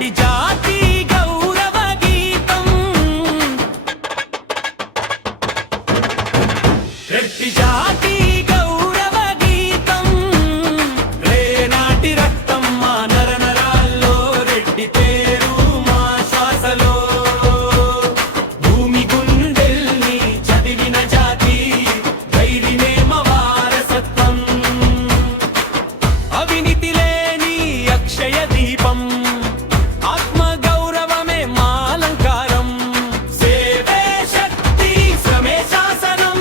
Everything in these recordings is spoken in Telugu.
రెడ్డి జాతి గౌరవ గీతం రెడ్డి జాతి గౌరవ గీతం రేనాటి రక్తం మా నరనరాల్లో రెడ్డి పేరు మా శ్వాసలో భూమి గుండెల్ని చదివిన జాతి ధైర్యమే మా వారసత్వం అవినీతి లేని అక్షయ దీపం ఆత్మ గౌరవమే మా అలంకారం సేవే శక్తి శ్రమే శాసనం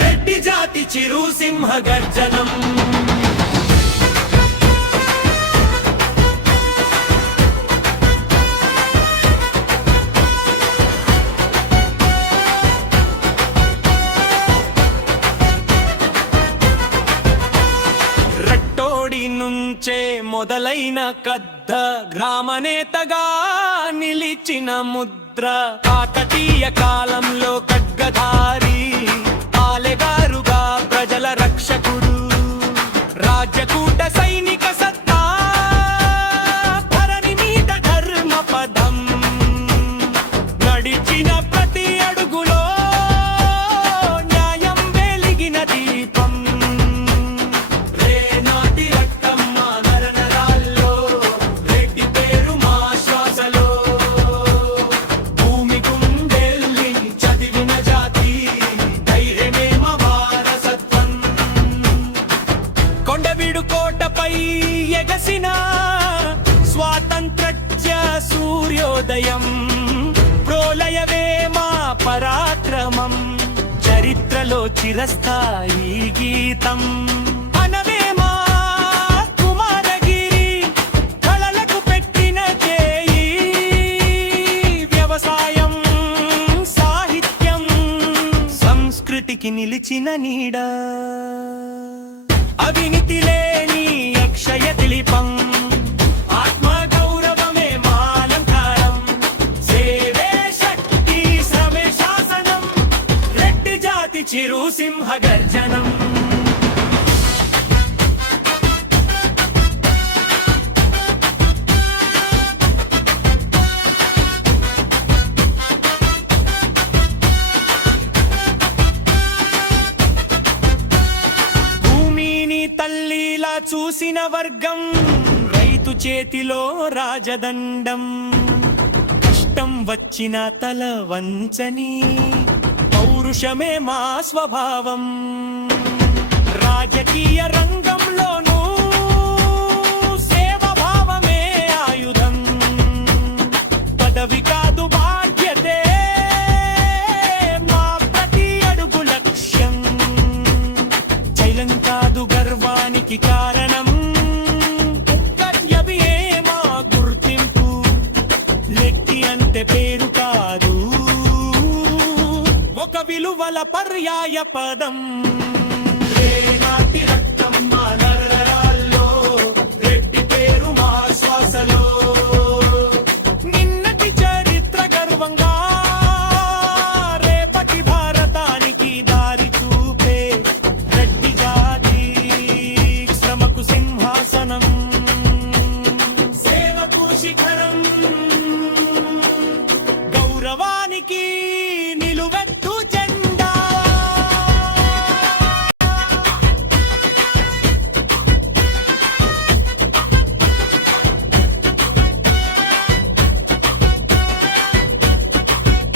రెడ్డి జాతి చిరు సింహ గర్జనం రట్టోడి నుంచే మొదలైన కద్ద గ్రామనేతగా నిలిచిన ముద్ర కాకతీయ కాలంలో ఖడ్గధారి పాలెగారుగా ప్రజల రక్షకుడు రాజ్యకూట సైనిక సత్తా ధరణి మీద ధర్మ పదం నడిచిన ప్రతి అడుగులో న్యాయం వెలిగిన దీపం రేనాటి రక్తం మా నరనరాల్లో రెడ్డి పేరు మా శ్వాసలో భూమి గుండెల్ని చదివిన జాతి ధైర్యమే మా వారసత్వం కొండవీడు కోటపై ఎగసిన స్వాతంత్ర్య సూర్యోదయం ప్రోలయవే మా పరాక్రమం చరిత్రలో చిరస్థాయి గీతం అనవే మా కుమారగిరి కళలకు పెట్టిన చేయి వ్యవసాయం సాహిత్యం సంస్కృతికి నిలిచిన నీడ అవినీతి లేని అక్షయ దిలీపం ఆత్మ గౌరవమే మా అలంకారం సేవే శక్తి శ్రమే శాసనం రెడ్డి జాతి చిరు సింహ గర్జనం భూమిని తల్లిలా చూసిన వర్గం రైతు చేతిలో రాజదండం కష్టం వచ్చిన తల వంచని పౌరుషమే మా స్వభావం రాజకీయ రంగంలోనూ సేవభావమే ఆయుధం పదవి కాదు బాధ్యతే మా ప్రతి అడుగు లక్ష్యం చైలం కాదు గర్వానికి కారణం కర్తవ్యమే మా గుర్తింపు లెక్కి అంటే పేరు కాదు ఒక విలువల పర్యాయ పదం